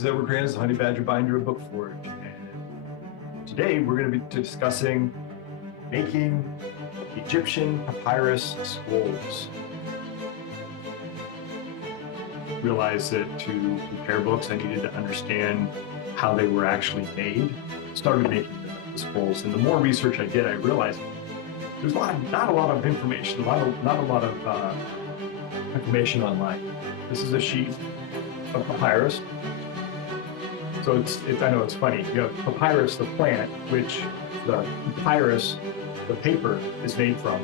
is Edward Grant's Honey Badger Binder of BOOKFORGE, and today we're going to be discussing making Egyptian papyrus scrolls. Realized that to prepare books, I needed to understand how they were actually made. Started making the scrolls, and the more research I did, I realized there's not a lot of information, not a lot of information online. This is a sheet of papyrus. So I know it's funny. You have papyrus, the plant, which the papyrus, the paper, is made from.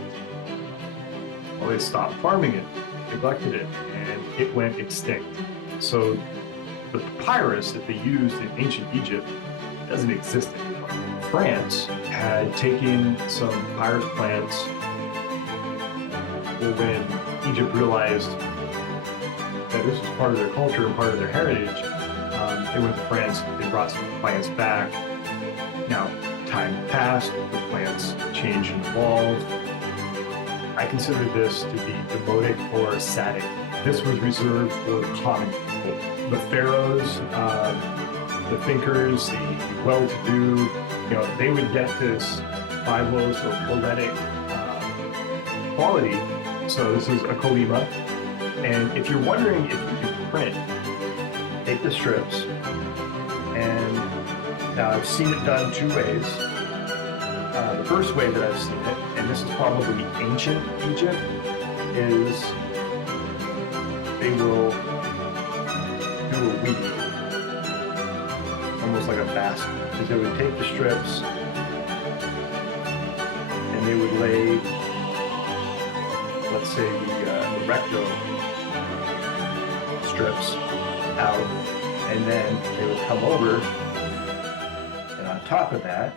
Well, they stopped farming it, neglected it, and it went extinct. So the papyrus that they used in ancient Egypt doesn't exist anymore. France had taken some papyrus plants. Well, when Egypt realized that this was part of their culture and part of their heritage, they went to France, they brought some plants back. Now, time passed, the plants changed and evolved. I consider this to be demotic or ascetic. This was reserved for the common people. The pharaohs, the thinkers, the well-to-do, they would get this biblos or poetic quality. So this is a kolima. And if you're wondering if you can print, take the strips, and now I've seen it done two ways. The first way that I've seen it, and this is probably ancient Egypt, is they will do a weave, almost like a basket, because they would take the strips and they would lay, let's say, the recto strips out, and then they would come over, and on top of that,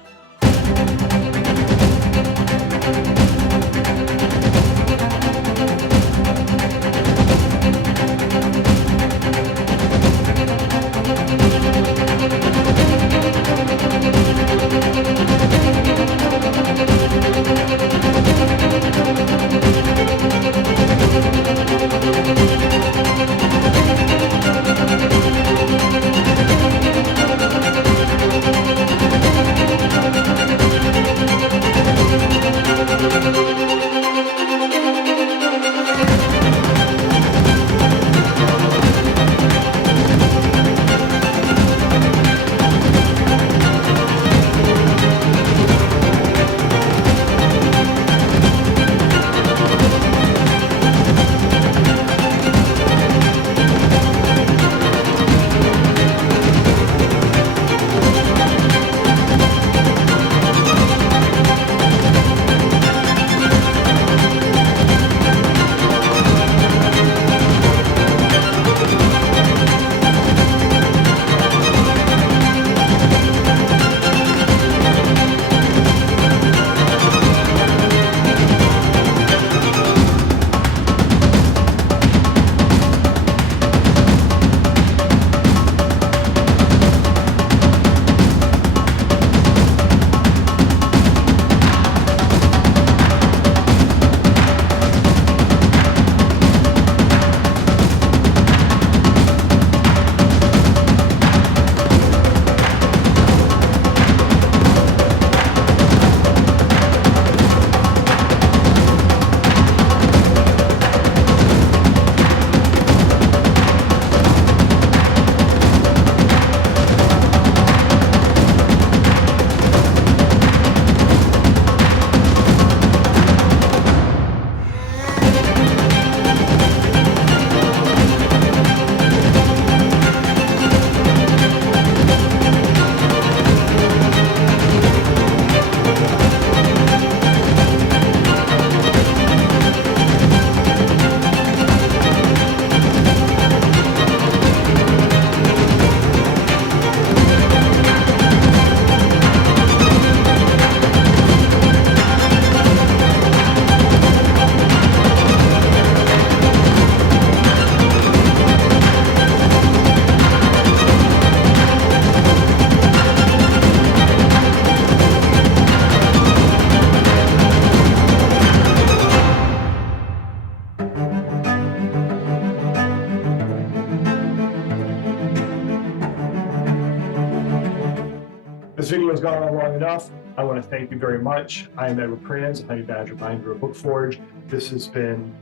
video has gone on long enough. I want to thank you very much. I am Edward Kranz, Honey Badger Binder of BOOKFORGE. This has been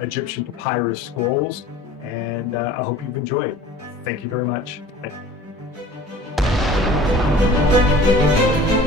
Egyptian Papyrus Scrolls, and I hope you've enjoyed. Thank you very much. Thank you.